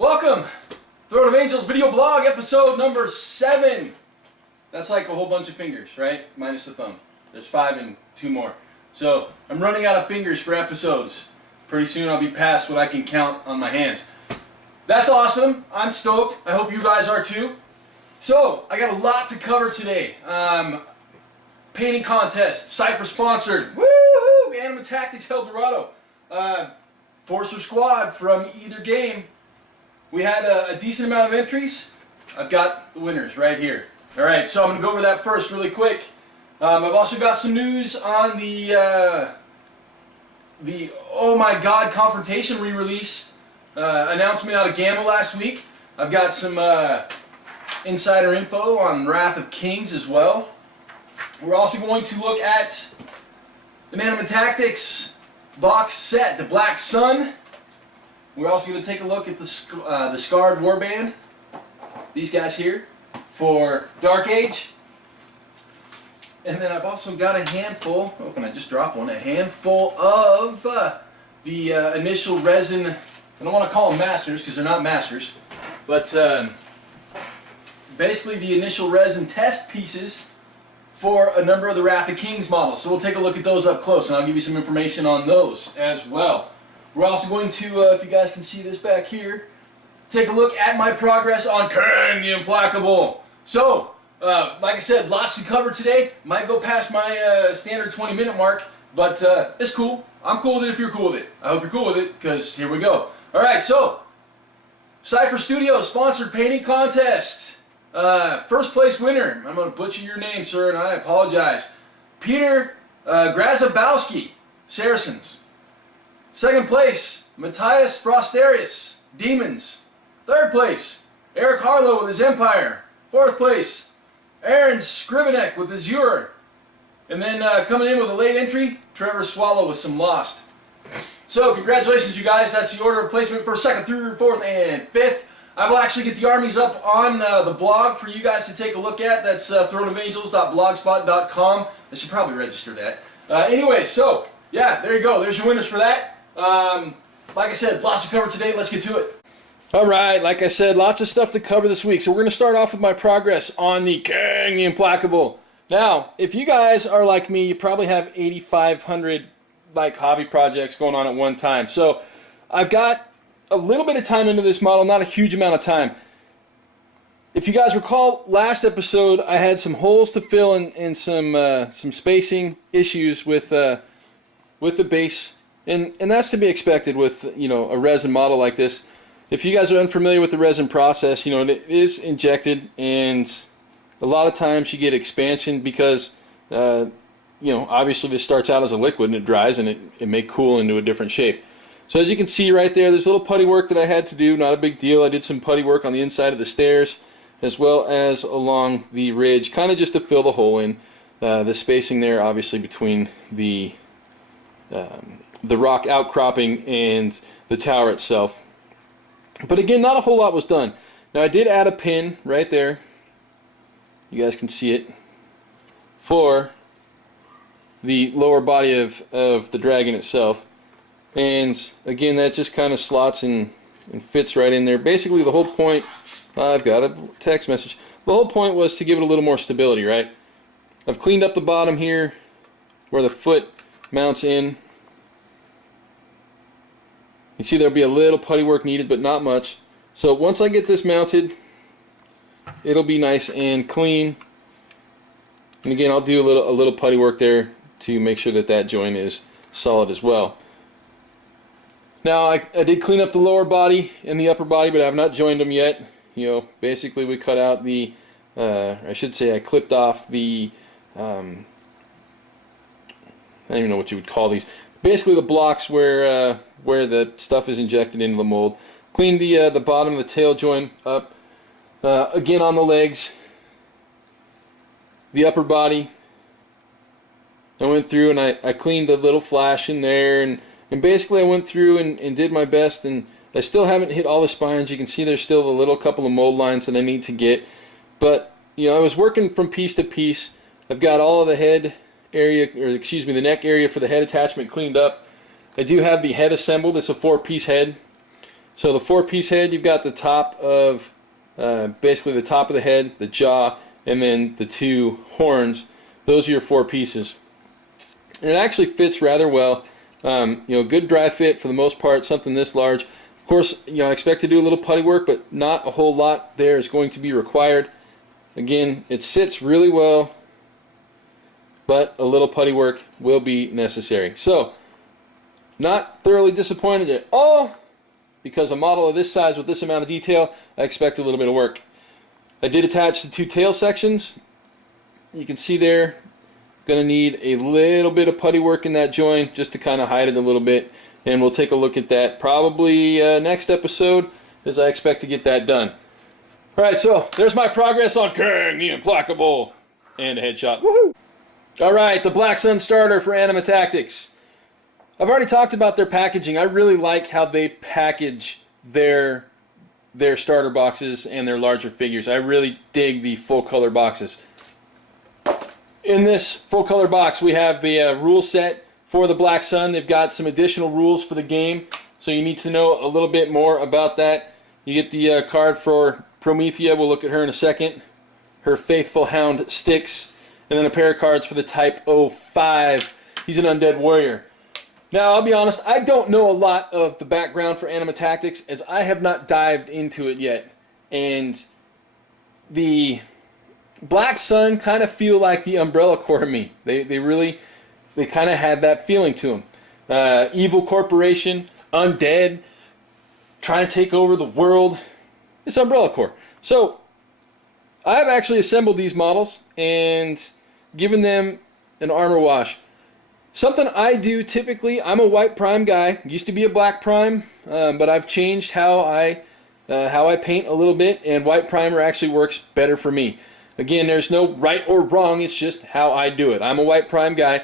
Welcome! Throne of Angels video blog episode number 7. That's like a whole bunch of fingers, right? Minus the thumb. There's 5 and 2 more. So I'm running out of fingers for episodes. Pretty soon I'll be past what I can count on my hands. That's awesome. I'm stoked. I hope you guys are too. So I got a lot to cover today. Painting contest, Cipher sponsored. Woohoo! Anima Tactics El Dorado. Forcer squad from either game. We had a decent amount of entries. I've got the winners right here. Alright, so I'm going to go over that first really quick. I've also got some news on the oh my god Confrontation re-release announcement out of Gamma last week. I've got some insider info on Wrath of Kings as well. We're also going to look at the Anima Tactics box set, the Black Sun. We're also going to take a look at the Skarrd Warband, these guys here, for Dark Age. And then I've also got a handful, oh, can I just drop one? A handful of the initial resin, I don't want to call them masters because they're not masters, but basically the initial resin test pieces for a number of the Wrath of Kings models. So we'll take a look at those up close and I'll give you some information on those as well. We're also going to, if you guys can see this back here, take a look at my progress on Cang the Implacable. So, like I said, lots to cover today. Might go past my standard 20-minute mark, but it's cool. I'm cool with it if you're cool with it. I hope you're cool with it, because here we go. Alright, so, Cipher Studios sponsored painting contest. First place winner, I'm going to butcher your name, sir, and I apologize. Peter Grazabowski, Saracens. Second place, Matthias Frosterius, Demons. Third place, Eric Harlow with his Empire. Fourth place, Aaron Scrivenek with Azure. And then coming in with a late entry, Trevor Swallow with some Lost. So congratulations you guys, that's the order of placement for 2nd, 3rd, 4th, and 5th. I will actually get the armies up on the blog for you guys to take a look at. That's throneofangels.blogspot.com. I should probably register that. Anyway, so yeah, there you go. There's your winners for that. Like I said, lots to cover today. Let's get to it. Alright, like I said, lots of stuff to cover this week. So we're going to start off with my progress on the Cang the Implacable. Now, if you guys are like me, you probably have 8,500 like hobby projects going on at one time. So I've got a little bit of time into this model, not a huge amount of time. If you guys recall, last episode I had some holes to fill and some spacing issues with the base. And that's to be expected with, you know, a resin model like this. If you guys are unfamiliar with the resin process, you know, it is injected, and a lot of times you get expansion because, you know, obviously this starts out as a liquid and it dries and it may cool into a different shape. So as you can see right there, there's a little putty work that I had to do, not a big deal. I did some putty work on the inside of the stairs as well as along the ridge, kind of just to fill the hole in. The spacing there obviously between the rock outcropping and the tower itself. But again, not a whole lot was done. Now I did add a pin right there, you guys can see it, for the lower body of the dragon itself. And again, that just kind of slots and fits right in there. Basically the whole point, I've got a text message, the whole point was to give it a little more stability, right? I've cleaned up the bottom here where the foot mounts in. You see there'll be a little putty work needed, but not much. So once I get this mounted, it'll be nice and clean. And again, I'll do a little putty work there to make sure that that joint is solid as well. Now I did clean up the lower body and the upper body, but I have not joined them yet. You know, basically we cut out the, I should say I clipped off the, I don't even know what you would call these. Basically the blocks where the stuff is injected into the mold. Cleaned the bottom of the tail joint up. Again on the legs. The upper body. I went through and I cleaned a little flash in there, and basically I went through and did my best, and I still haven't hit all the spines. You can see there's still a little couple of mold lines that I need to get. But you know, I was working from piece to piece. I've got all of the head area, or excuse me, the neck area for the head attachment cleaned up. I do have the head assembled. It's a 4-piece head. So the 4-piece head, you've got the top of, basically the top of the head, the jaw, and then the 2 horns. Those are your 4 pieces. And it actually fits rather well. You know, good dry fit for the most part, something this large. Of course, you know, I expect to do a little putty work, but not a whole lot there is going to be required. Again, it sits really well, but a little putty work will be necessary. So, not thoroughly disappointed at all, because a model of this size with this amount of detail, I expect a little bit of work. I did attach the 2 tail sections. You can see there, going to need a little bit of putty work in that joint just to kind of hide it a little bit, and we'll take a look at that probably next episode, as I expect to get that done. Alright, so there's my progress on Cang the Implacable and a headshot. Woohoo! Alright, the Black Sun starter for Anima Tactics. I've already talked about their packaging. I really like how they package their starter boxes and their larger figures. I really dig the full color boxes. In this full color box, we have the rule set for the Black Sun. They've got some additional rules for the game, so you need to know a little bit more about that. You get the card for Promethea. We'll look at her in a second. Her faithful hound Styx, and then a pair of cards for the Type 05. He's an undead warrior. Now, I'll be honest, I don't know a lot of the background for Anima Tactics, as I have not dived into it yet. And the Black Sun kind of feel like the Umbrella Corps to me. They kind of had that feeling to them. Evil corporation, undead, trying to take over the world. It's Umbrella Corps. So, I've actually assembled these models and given them an armor wash. Something I do typically, I'm a white prime guy. Used to be a black prime, but I've changed how I paint a little bit, and white primer actually works better for me. Again, there's no right or wrong, it's just how I do it. I'm a white prime guy.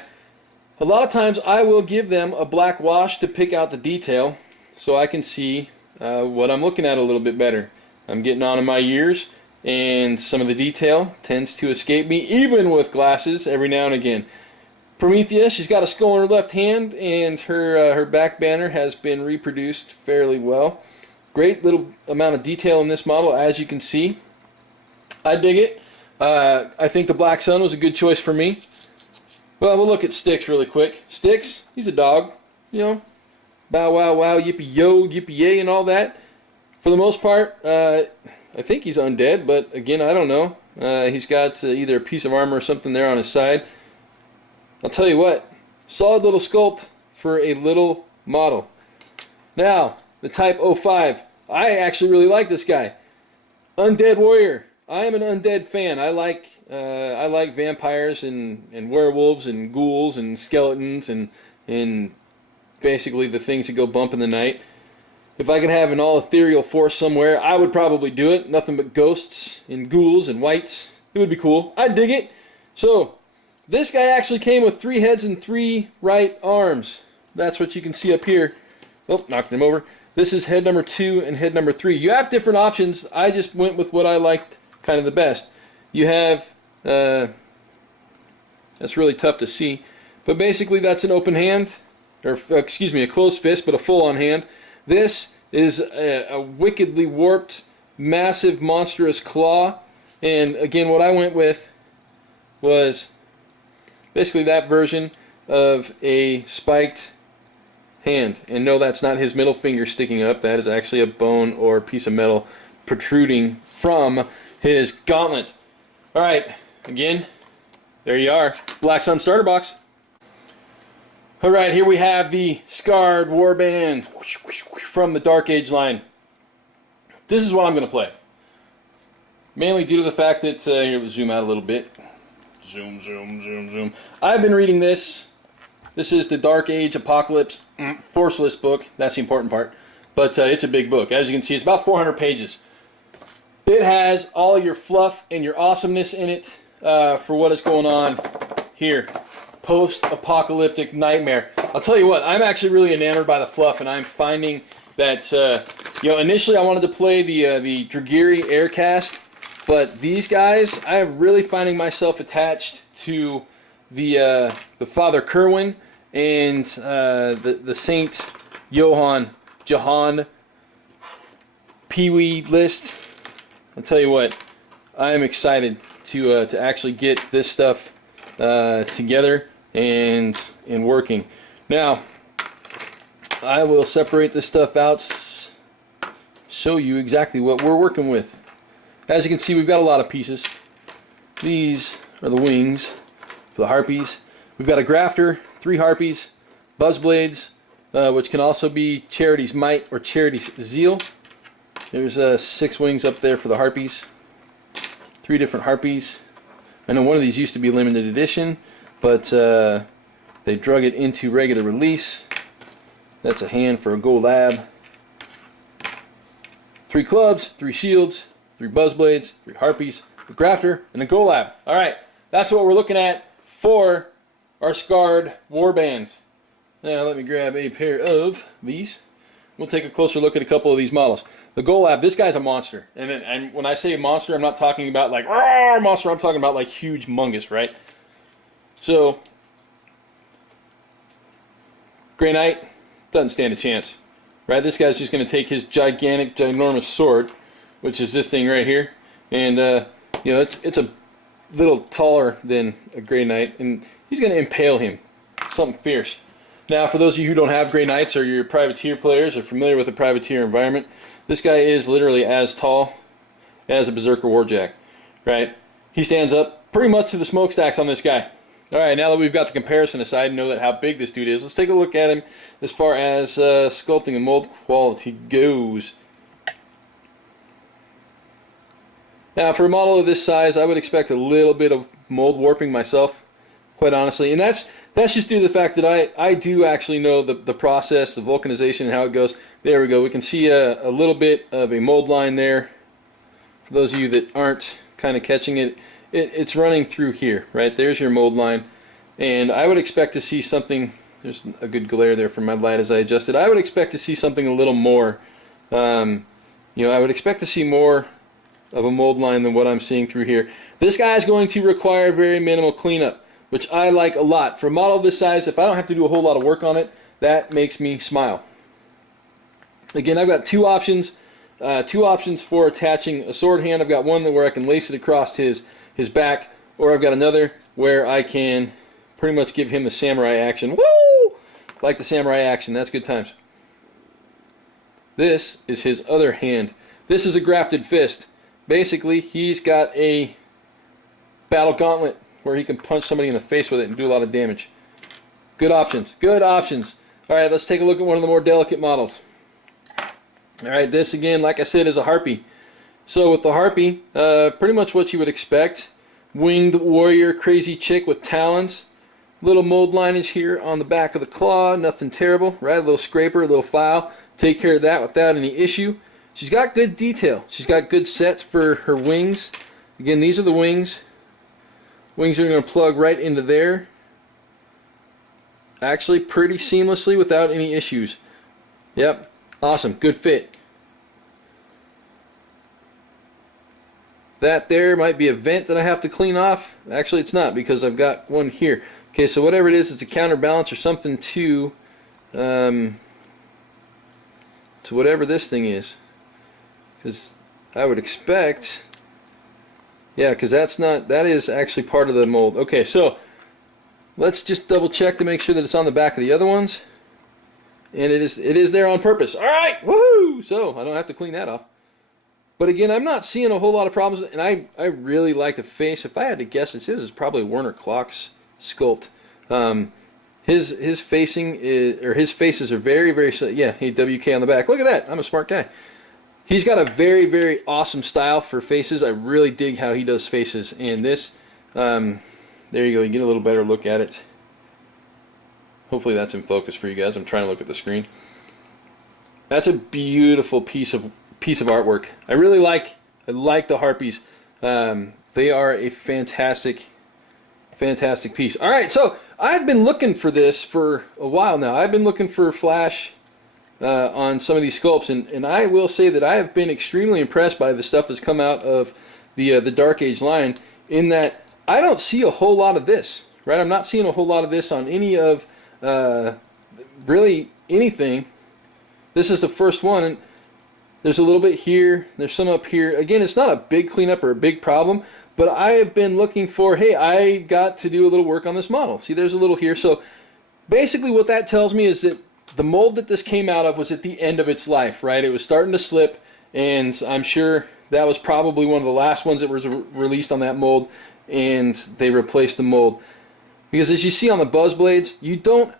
A lot of times I will give them a black wash to pick out the detail so I can see what I'm looking at a little bit better. I'm getting on in my years, and some of the detail tends to escape me, even with glasses, every now and again. Promethea, she's got a skull in her left hand, and her back banner has been reproduced fairly well. Great little amount of detail in this model, as you can see. I dig it. I think the Black Sun was a good choice for me. Well, we'll look at Styx really quick. Styx, he's a dog, you know, bow wow wow, yippee yo, yippee yay, and all that. For the most part, I think he's undead, but again, I don't know. He's got either a piece of armor or something there on his side. I'll tell you what, solid little sculpt for a little model. Now, the Type 05. I actually really like this guy. Undead warrior. I am an undead fan. I like vampires and werewolves and ghouls and skeletons and basically the things that go bump in the night. If I could have an all-ethereal force somewhere, I would probably do it. Nothing but ghosts and ghouls and wights. It would be cool. I'd dig it. So, this guy actually came with 3 heads and 3 right arms. That's what you can see up here. Oh, knocked him over. This is head number 2 and head number 3. You have different options. I just went with what I liked kind of the best. You have, that's really tough to see, but basically that's an open hand, or excuse me, a closed fist, but a full-on hand. This is a wickedly warped, massive, monstrous claw, and again, what I went with was basically that version of a spiked hand. And no, that's not his middle finger sticking up. That is actually a bone or a piece of metal protruding from his gauntlet. Alright, again, there you are. Black Sun starter box. Alright, here we have the Skarrd Warband from the Dark Age line. This is what I'm going to play. Mainly due to the fact that, here, we'll zoom out a little bit. Zoom, zoom, zoom, zoom. I've been reading this. This is the Dark Age Apocolypse Force List book. That's the important part. But it's a big book. As you can see, it's about 400 pages. It has all your fluff and your awesomeness in it for what is going on here. Post-apocalyptic nightmare. I'll tell you what, I'm actually really enamored by the fluff, and I'm finding that, you know, initially I wanted to play the Dragiri Aircast, but these guys, I am really finding myself attached to the Father Kerwin and the Saint Jahan. Pee-wee list, I'll tell you what, I am excited to actually get this stuff together and working. Now, I will separate this stuff out, show you exactly what we're working with. As you can see, we've got a lot of pieces. These are the wings for the harpies. We've got a grafter, 3 harpies, buzz blades, which can also be Charity's Might or Charity's Zeal. There's 6 wings up there for the harpies. 3 different harpies. I know one of these used to be limited edition, but they drug it into regular release. That's a hand for a Go Lab. 3 clubs, 3 shields, 3 buzz blades, 3 harpies, a grafter, and a Go Lab. Alright, that's what we're looking at for our Skarrd Warband. Now let me grab a pair of these. We'll take a closer look at a couple of these models. The Go Lab, this guy's a monster. And when I say a monster, I'm not talking about like rawr, monster, I'm talking about like huge, mungus, right? So, Grey Knight doesn't stand a chance. Right? This guy's just going to take his gigantic, ginormous sword, which is this thing right here, and you know, it's a little taller than a Grey Knight, and he's going to impale him. Something fierce. Now, for those of you who don't have Grey Knights or you're privateer players or familiar with the privateer environment, this guy is literally as tall as a Berserker Warjack. Right? He stands up pretty much to the smokestacks on this guy. Alright, now that we've got the comparison aside and know that how big this dude is, let's take a look at him as far as sculpting and mold quality goes. Now, for a model of this size, I would expect a little bit of mold warping myself, quite honestly. And that's just due to the fact that I do actually know the process, the vulcanization, and how it goes. There we go. We can see a little bit of a mold line there. For those of you that aren't kind of catching it, it's running through here, right? There's your mold line. And I would expect to see something, there's a good glare there from my light as I adjusted. I would expect to see something a little more, you know, I would expect to see more of a mold line than what I'm seeing through here. This guy is going to require very minimal cleanup, which I like a lot. For a model of this size, if I don't have to do a whole lot of work on it, that makes me smile. Again, I've got two options for attaching a sword hand. I've got one where I can lace it across his back, or I've got another where I can pretty much give him the samurai action. Woo! Like the samurai action, that's good times. This is his other hand. This is a grafted fist. Basically, he's got a battle gauntlet where he can punch somebody in the face with it and do a lot of damage. Good options. Good options. Alright, let's take a look at one of the more delicate models. Alright, this again, like I said, is a harpy. So with the harpy, pretty much what you would expect. Winged warrior, crazy chick with talons. Little mold lineage here on the back of the claw. Nothing terrible, right? A little scraper, a little file. Take care of that without any issue. She's got good detail. She's got good sets for her wings. Again, these are the wings. Wings are going to plug right into there. Actually, pretty seamlessly without any issues. Yep, awesome, good fit. That there might be a vent that I have to clean off. Actually, it's not, because I've got one here. Okay, so whatever it is, it's a counterbalance or something to whatever this thing is. Because I would expect, yeah, because that is actually part of the mold. Okay, so let's just double check to make sure that it's on the back of the other ones. And it is there on purpose. All right, woohoo! So I don't have to clean that off. But again, I'm not seeing a whole lot of problems, and I really like the face. If I had to guess, this is probably Werner Klock's sculpt. His facing is, or his faces are very, very, yeah, hey, WK on the back. Look at that, I'm a smart guy. He's got a very, very awesome style for faces. I really dig how he does faces. And this, there you go, you get a little better look at it. Hopefully that's in focus for you guys. I'm trying to look at the screen. That's a beautiful piece of artwork. I like the harpies. They are a fantastic piece. All right, so I've been looking for this for a while now. I've been looking for flash on some of these sculpts, and I will say that I have been extremely impressed by the stuff that's come out of the Dark Age line, in that I don't see a whole lot of this, right? I'm not seeing a whole lot of this on any of really anything. This is the first one, and There's a little bit here. There's some up here. Again, it's not a big cleanup or a big problem, but I have been looking for, hey, I got to do a little work on this model. See, there's a little here. So basically what that tells me is that the mold that this came out of was at the end of its life, right? It was starting to slip, and I'm sure that was probably one of the last ones that was released on that mold, and they replaced the mold. Because as you see on the buzz blades,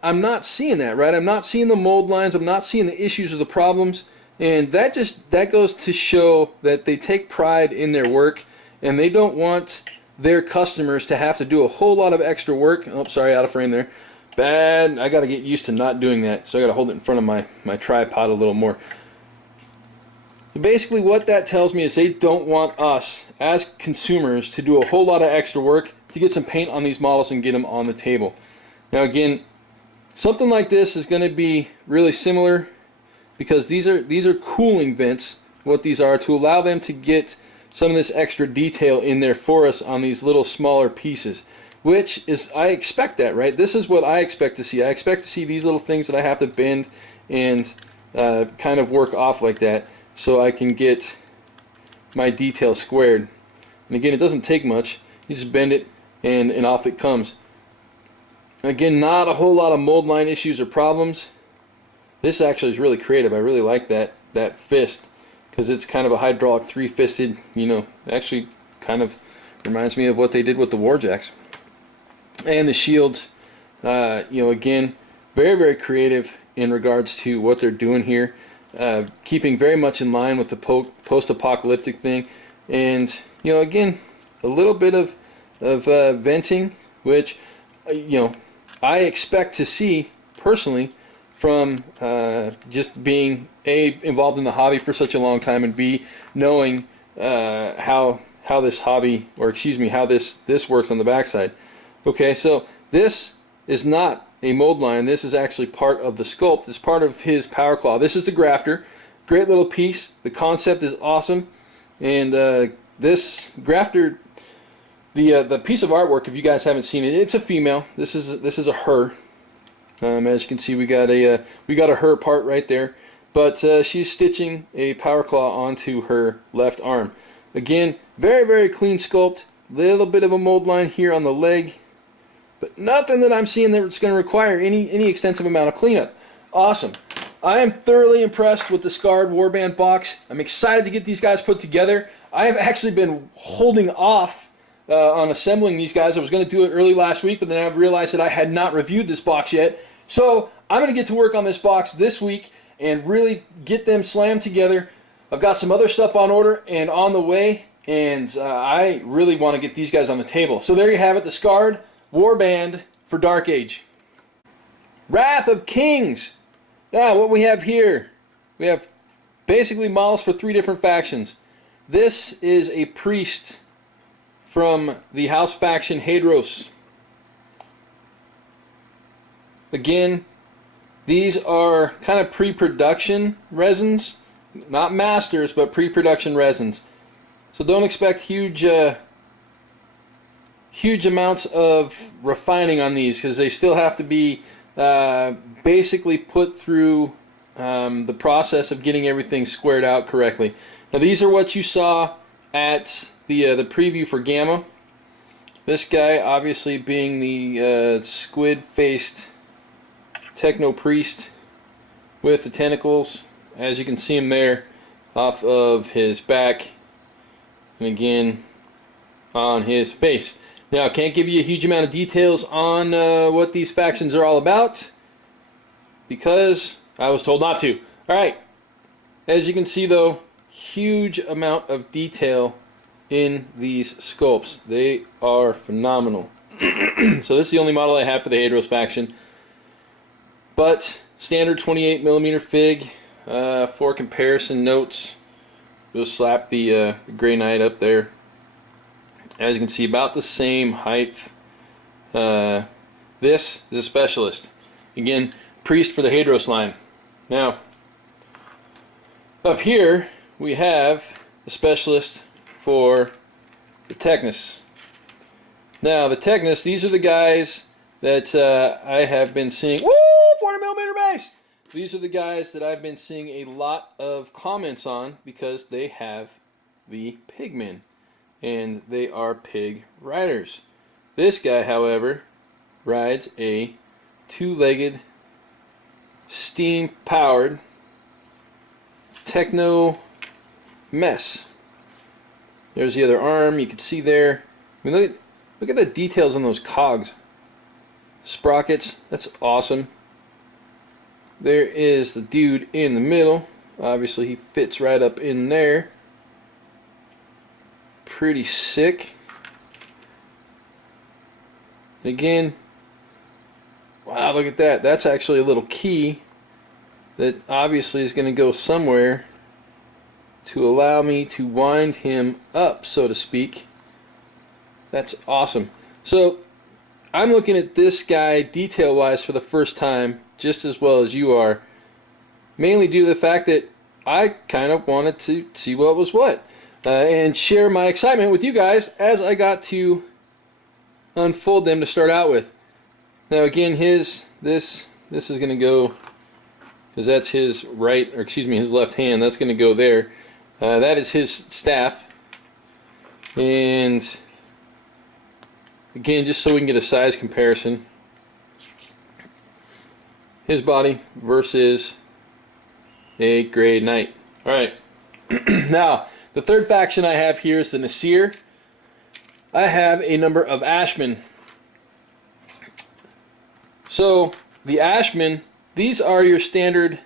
I'm not seeing that, right? I'm not seeing the mold lines. I'm not seeing the issues or the problems. And that goes to show that they take pride in their work, and they don't want their customers to have to do a whole lot of extra work. Oh, sorry, out of frame there. Bad. I got to get used to not doing that, so I got to hold it in front of my tripod a little more. Basically what that tells me is they don't want us as consumers to do a whole lot of extra work to get some paint on these models and get them on the table. Now again, something like this is going to be really similar because these are cooling vents, what these are, to allow them to get some of this extra detail in there for us on these little smaller pieces, which is, I expect that, right? This is what I expect to see. I expect to see these little things that I have to bend and kind of work off like that, so I can get my detail squared. And again, it doesn't take much. You just bend it and off it comes. Again, not a whole lot of mold line issues or problems. This actually is really creative. I really like that fist, because it's kind of a hydraulic three-fisted, actually kind of reminds me of what they did with the Warjacks. And the shields, again, very, very creative in regards to what they're doing here. Keeping very much in line with the post-apocalyptic thing, and again, a little bit of venting, which I expect to see personally from just being involved in the hobby for such a long time, and B, knowing how this hobby, or excuse me, how this works on the backside. Okay, so this is not a mold line. This is actually part of the sculpt. It's part of his power claw. This is the grafter. Great little piece. The concept is awesome. And this grafter, the piece of artwork, if you guys haven't seen it, it's a female. This is a her. As you can see, we got a her part right there. But she's stitching a power claw onto her left arm. Again, very, very clean sculpt. Little bit of a mold line here on the leg, but nothing that I'm seeing that's going to require any extensive amount of cleanup. Awesome. I am thoroughly impressed with the Skarrd Warband box. I'm excited to get these guys put together. I have actually been holding off on assembling these guys. I was going to do it early last week, but then I realized that I had not reviewed this box yet. So I'm going to get to work on this box this week and really get them slammed together. I've got some other stuff on order and on the way, and I really want to get these guys on the table. So there you have it, the Skarrd Warband for Dark Age. Wrath of Kings. Now what we have here, we have basically models for 3 different factions. This is a priest from the house faction Hadros. Again, these are kind of pre-production resins, not masters, but pre-production resins. So don't expect huge amounts of refining on these, because they still have to be basically put through the process of getting everything squared out correctly. Now these are what you saw at the preview for Gamma. This guy obviously being the squid-faced techno priest with the tentacles, as you can see him there off of his back, and again on his face. Now, I can't give you a huge amount of details on what these factions are all about, because I was told not to. Alright, as you can see though, huge amount of detail in these sculpts. They are phenomenal. So this is the only model I have for the Hadros faction. But standard 28mm fig. For comparison notes, we'll slap the Grey Knight up there. As you can see, about the same height. This is a specialist. Again, priest for the Hadros line. Now, up here we have a specialist for the Technus. Now, the Technus, these are the guys that I have been seeing. Woo! 40mm base! these are the guys that I've been seeing a lot of comments on because they have the pigmen, and they are pig riders. This guy, however, rides a two-legged, steam-powered techno mess. There's the other arm, you can see there. I mean, look at the details on those cogs. Sprockets, that's awesome. There is the dude in the middle. Obviously he fits right up in there. Pretty sick. And again, wow, look at that. That's actually a little key that obviously is going to go somewhere to allow me to wind him up, so to speak. That's awesome. So I'm looking at this guy detail-wise for the first time, just as well as you are, mainly due to the fact that I kind of wanted to see what was what, and share my excitement with you guys as I got to unfold them to start out with. Now again, this is going to go, because that's his right, or excuse me, his left hand. That's going to go there. That is his staff. And again, just so we can get a size comparison, his body versus a Grey Knight. Alright, now the third faction I have here is the Nasir. I have a number of Ashmen. So the Ashmen, these are your standard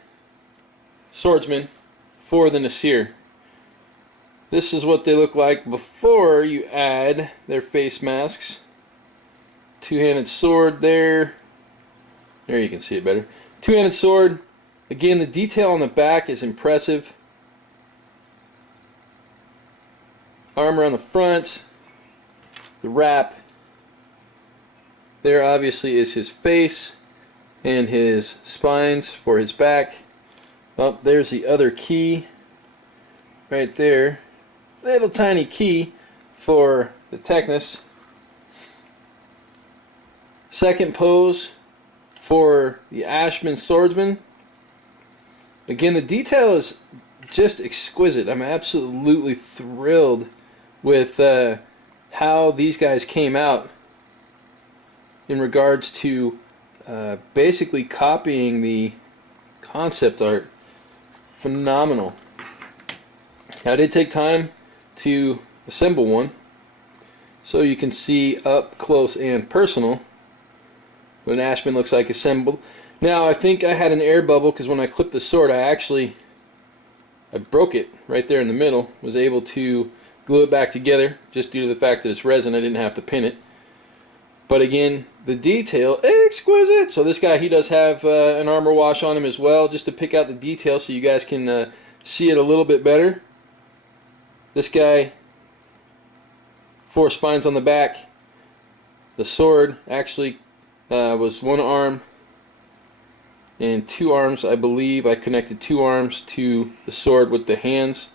swordsmen for the Nasir. This is what they look like before you add their face masks. Two-handed sword there. There you can see it better. Two-handed sword. Again, the detail on the back is impressive. Armor on the front. The wrap. There obviously is his face and his spines for his back. Oh, there's the other key right there. Little tiny key for the Technus. Second pose for the Ashman Swordsman. Again, the detail is just exquisite. I'm absolutely thrilled with how these guys came out in regards to basically copying the concept art. Phenomenal. Now, I did take time to assemble one so you can see up close and personal what an Ashman looks like assembled. Now, I think I had an air bubble because when I clipped the sword, I broke it right there in the middle. Was able to glue it back together just due to the fact that it's resin. I didn't have to pin it. But again, the detail, exquisite. So this guy, he does have an armor wash on him as well, just to pick out the detail so you guys can see it a little bit better. This guy, 4 spines on the back. The sword actually was 1 arm and 2 arms, I believe. I connected 2 arms to the sword with the hands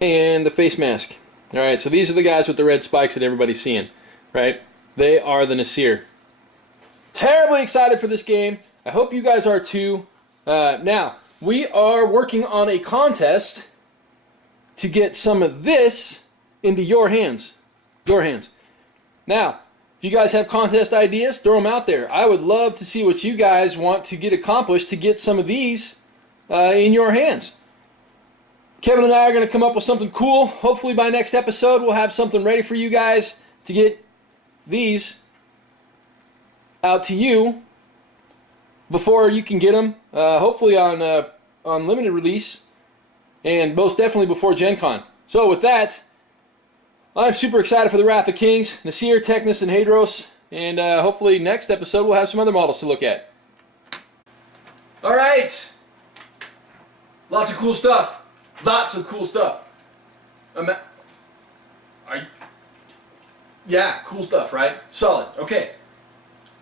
and the face mask. Alright, so these are the guys with the red spikes that everybody's seeing, right? They are the Nasir. Terribly excited for this game. I hope you guys are too. Now, we are working on a contest to get some of this into your hands. Your hands. Now, if you guys have contest ideas, throw them out there. I would love to see what you guys want to get accomplished to get some of these in your hands. Kevin and I are going to come up with something cool. Hopefully by next episode we'll have something ready for you guys to get these out to you before you can get them. Hopefully on limited release, and most definitely before Gen Con. So with that, I'm super excited for the Wrath of Kings, Nasir, Technus, and Hadros, and hopefully next episode we'll have some other models to look at. Alright! Lots of cool stuff. Lots of cool stuff. Yeah, cool stuff, right? Solid. Okay.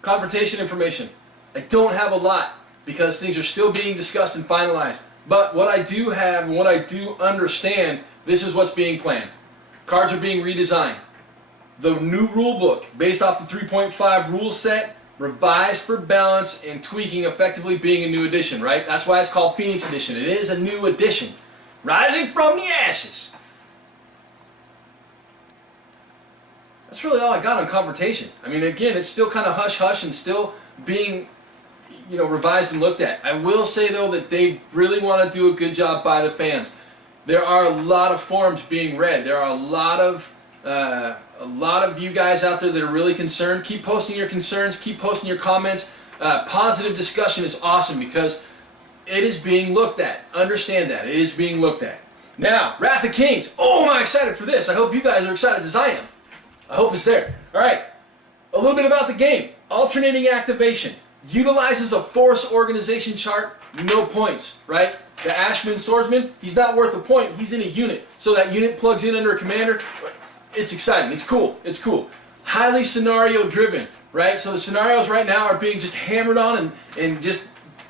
Confrontation information. I don't have a lot because things are still being discussed and finalized. But what I do have and what I do understand, this is what's being planned. Cards are being redesigned. The new rule book, based off the 3.5 rule set, revised for balance and tweaking, effectively being a new edition, right? That's why it's called Phoenix Edition. It is a new edition, rising from the ashes. That's really all I got on Confrontation. I mean, again, it's still kind of hush-hush and still being, you know, revised and looked at. I will say, though, that they really want to do a good job by the fans. There are a lot of forums being read. There are a lot of you guys out there that are really concerned. Keep posting your concerns. Keep posting your comments. Positive discussion is awesome because it is being looked at. Understand that. It is being looked at. Now, Wrath of Kings. Oh, am I excited for this. I hope you guys are excited as I am. I hope it's there. All right. A little bit about the game. Alternating activation. Utilizes a force organization chart. No points, right? The Ashman Swordsman, he's not worth a point. He's in a unit. So that unit plugs in under a commander. It's exciting. It's cool. It's cool. Highly scenario driven, right? So the scenarios right now are being just hammered on and just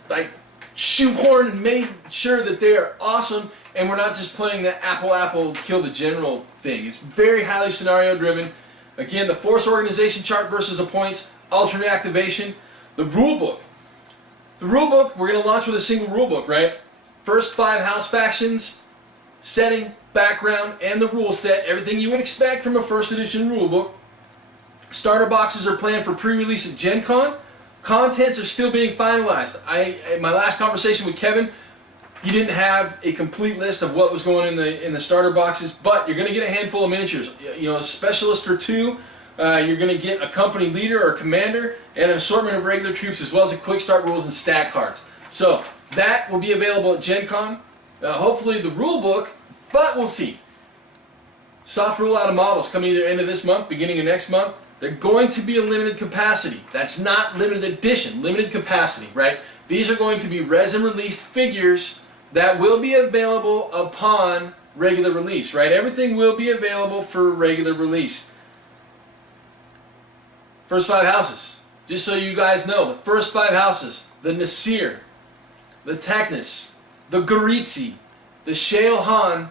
like shoehorned and made sure that they are awesome, and we're not just playing the apple kill the general thing. It's very highly scenario driven. Again, the force organization chart versus a points, alternate activation, the rule book. The rule book, we're going to launch with a single rule book, right? First 5 house factions, setting, background, and the rule set. Everything you would expect from a first edition rule book. Starter boxes are planned for pre-release at Gen Con. Contents are still being finalized. In my last conversation with Kevin, he didn't have a complete list of what was going in the starter boxes, but you're going to get a handful of miniatures. You know, a specialist or two. You're going to get a company leader or commander and an assortment of regular troops, as well as a quick start rules and stat cards. So that will be available at Gen Con. Hopefully the rule book, but we'll see. Soft rule out of models coming either end of this month, beginning of next month. They're going to be a limited capacity. That's not limited edition, limited capacity, right? These are going to be resin released figures that will be available upon regular release, right? Everything will be available for regular release. First 5 houses. Just so you guys know, the first 5 houses, the Nasir, the Technis, the Goritzi, the Shale Han,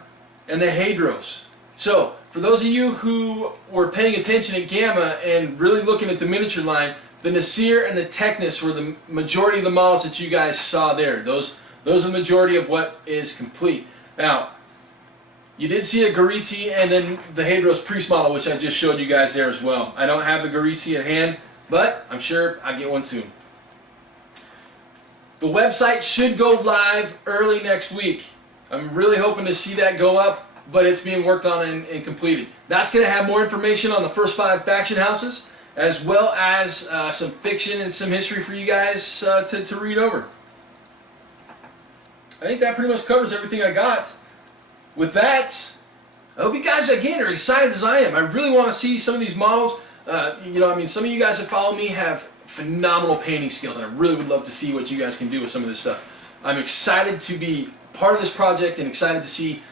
and the Hadros. So, for those of you who were paying attention at Gamma and really looking at the miniature line, the Nasir and the Technis were the majority of the models that you guys saw there. Those are the majority of what is complete. Now, you did see a Goritzi and then the Hadros Priest model, which I just showed you guys there as well. I don't have the Goritzi at hand, but I'm sure I'll get one soon. The website should go live early next week. I'm really hoping to see that go up, but it's being worked on and completed. That's going to have more information on the first 5 faction houses, as well as some fiction and some history for you guys to read over. I think that pretty much covers everything I got. With that, I hope you guys, again, are excited as I am. I really want to see some of these models. You know, I mean, some of you guys that follow me have phenomenal painting skills, and I really would love to see what you guys can do with some of this stuff. I'm excited to be part of this project and excited to see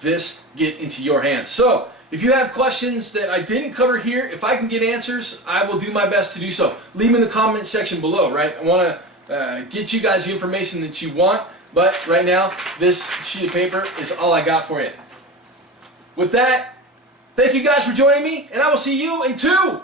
this get into your hands. So, if you have questions that I didn't cover here, if I can get answers, I will do my best to do so. Leave them in the comment section below, right? I want to get you guys the information that you want, but right now, this sheet of paper is all I got for you. With that, thank you guys for joining me, and I will see you in 2